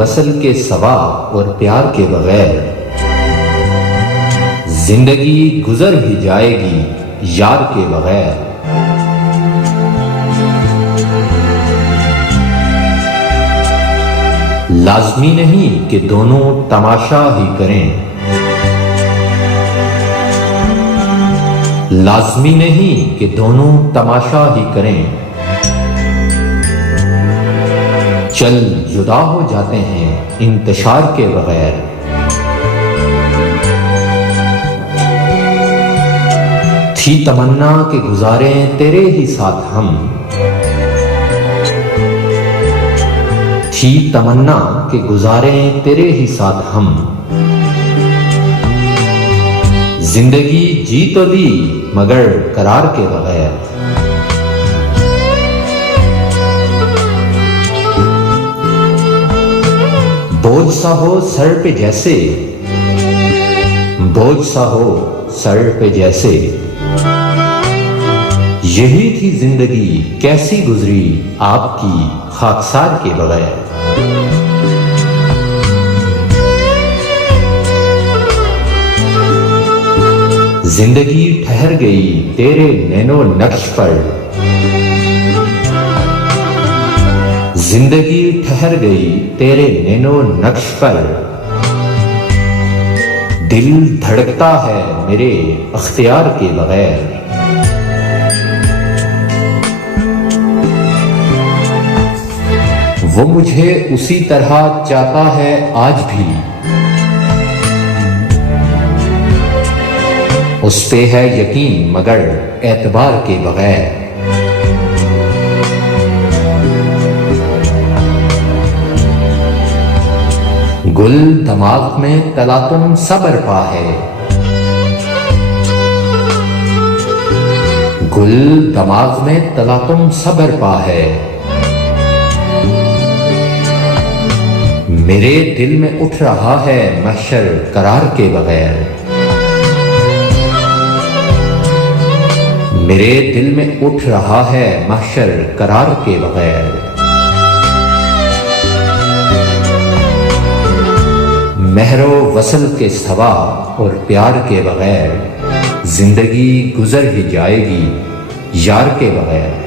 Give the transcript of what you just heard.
वसल के सवा और प्यार के बगैर जिंदगी गुजर ही जाएगी यार के बगैर। लाजमी नहीं कि दोनों तमाशा ही करें, लाजमी नहीं कि दोनों तमाशा ही करें। चल जुदा हो जाते हैं इंतशार के बगैर। थी तमन्ना के गुजारें तेरे ही साथ हम, थी तमन्ना के गुजारें तेरे ही साथ हम। जिंदगी जी तो दी मगर करार के बगैर। बोझ सा हो सर पे जैसे, बोझ सा हो सर पे जैसे। यही थी जिंदगी कैसी गुजरी आपकी खाकसार के बगैर। जिंदगी ठहर गई तेरे नैनो नक्श पर, जिंदगी ठहर गई तेरे नैनो नक्श पर। दिल धड़कता है मेरे अख्तियार के बगैर। वो मुझे उसी तरह चाहता है आज भी, उस पे है यकीन मगर एतबार के बगैर। गुल दमाग में तलातुम सबर पा है, गुल दमाग में तलातुम सबर पा है। मेरे दिल में उठ रहा है महशर करार के बगैर। मेरे दिल में उठ रहा है महशर करार के बगैर। महरो वसल के सवा और प्यार के बगैर जिंदगी गुजर ही जाएगी यार के बगैर।